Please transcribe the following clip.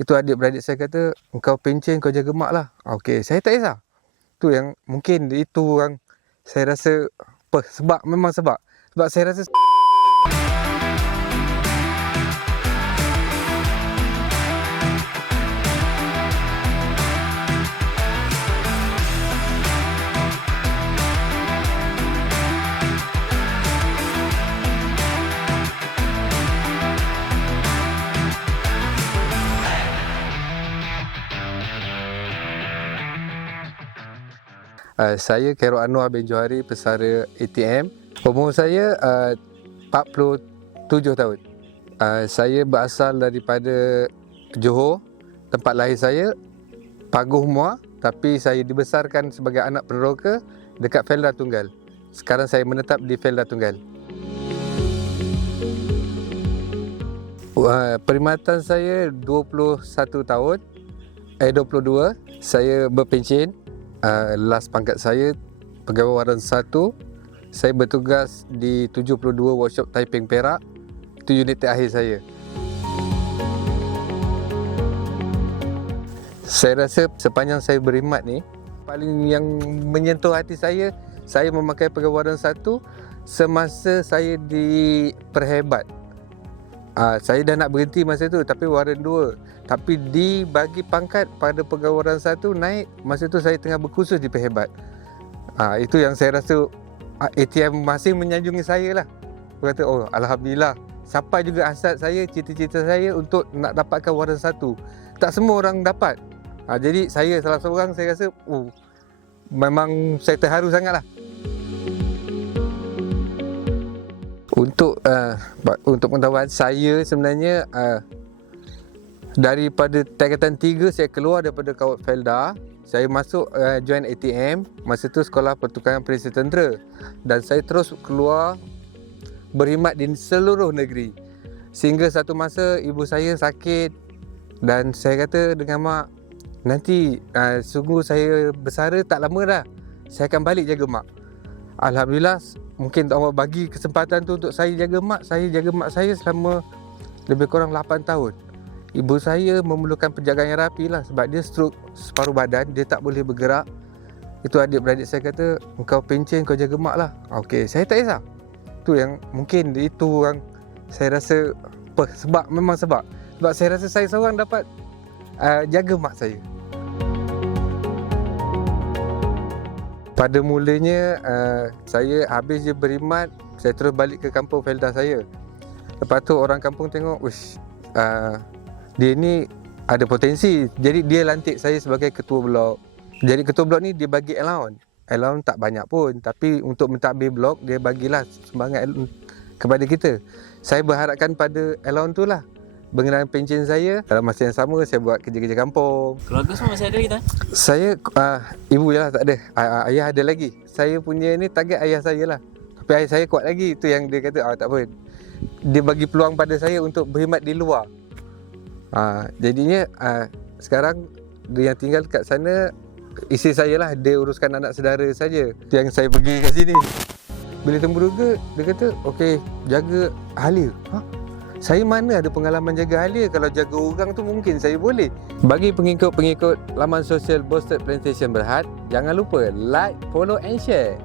Itu adik-beradik saya kata, "Engkau pencen, kau jaga mak lah." Okey, saya tak kisah. Tu yang mungkin itu yang saya rasa apa, sebab saya rasa saya Khairul Anwar bin Johari, pesara ATM. Umur saya 47 tahun. Saya berasal daripada Johor. Tempat lahir saya Paguh Muar, tapi saya dibesarkan sebagai anak peneroka dekat Felda Tunggal. Sekarang saya menetap di Felda Tunggal. Perkhidmatan saya 21 tahun. 22. Saya berpencen. Last pangkat saya Pegawai Waran 1. Saya bertugas di 72 Workshop Taiping Perak. Itu unit terakhir saya. Saya rasa sepanjang saya berkhidmat ni, paling yang menyentuh hati saya memakai Pegawai Waran 1 semasa saya di Perhebat. Saya dah nak berhenti masa tu, tapi Waran 2. Tapi dibagi pangkat pada Pegawai Waran 1 naik. Masa tu saya tengah berkursus di Perhebat. Itu yang saya rasa ATM masih menyanjungi saya lah. Saya kata, oh Alhamdulillah. Sampai juga hasrat saya, cita-cita saya untuk nak dapatkan Waran 1. Tak semua orang dapat. Jadi saya salah seorang, saya rasa memang saya terharu sangat lah. Untuk pengetahuan saya sebenarnya, daripada tingkatan 3 saya keluar daripada Kawat Felda. Saya masuk join ATM. Masa tu sekolah pertukaran perisa tentera. Dan saya terus keluar berkhidmat di seluruh negeri. Sehingga satu masa ibu saya sakit. Dan saya kata dengan mak, nanti sungguh saya bersara tak lama dah, saya akan balik jaga mak. Alhamdulillah, mungkin Allah bagi kesempatan tu untuk saya jaga mak. Saya jaga mak saya selama lebih kurang 8 tahun. Ibu saya memerlukan penjagaan yang rapi lah, sebab dia stroke separuh badan, dia tak boleh bergerak. Itu adik-beradik saya kata, "Engkau pencen, kau jaga mak lah." Okey, saya tak kisah. Tu yang mungkin itu yang saya rasa apa, sebab saya rasa saya seorang dapat jaga mak saya. Pada mulanya saya habis je berkhidmat, saya terus balik ke kampung Felda saya. Lepas tu orang kampung tengok, dia ni ada potensi. Jadi dia lantik saya sebagai ketua blok. Jadi ketua blok ni dia bagi allowance. Allowance tak banyak pun, tapi untuk mentadbir blok dia bagilah sumbangan kepada kita. Saya berharapkan pada allowance tu lah. Berkenaan pencen saya, dalam masa yang sama saya buat kerja-kerja kampung. Keluarga semua masih ada lagi tak? Saya ibu je lah, tak ada. Ayah ada lagi. Saya punya ni target ayah saya lah. Tapi ayah saya kuat lagi. Itu yang dia kata, tak apa. Dia bagi peluang pada saya untuk berkhidmat di luar. Jadinya sekarang dia yang tinggal kat sana, isteri saya lah, dia uruskan anak saudara saja. Yang saya pergi kat sini, bila temburuga dia kata, okey, jaga ahli. Saya mana ada pengalaman jaga ahli? Kalau jaga orang tu mungkin saya boleh. Bagi pengikut-pengikut laman sosial Boasted Plantation Berhad, jangan lupa like, follow and share.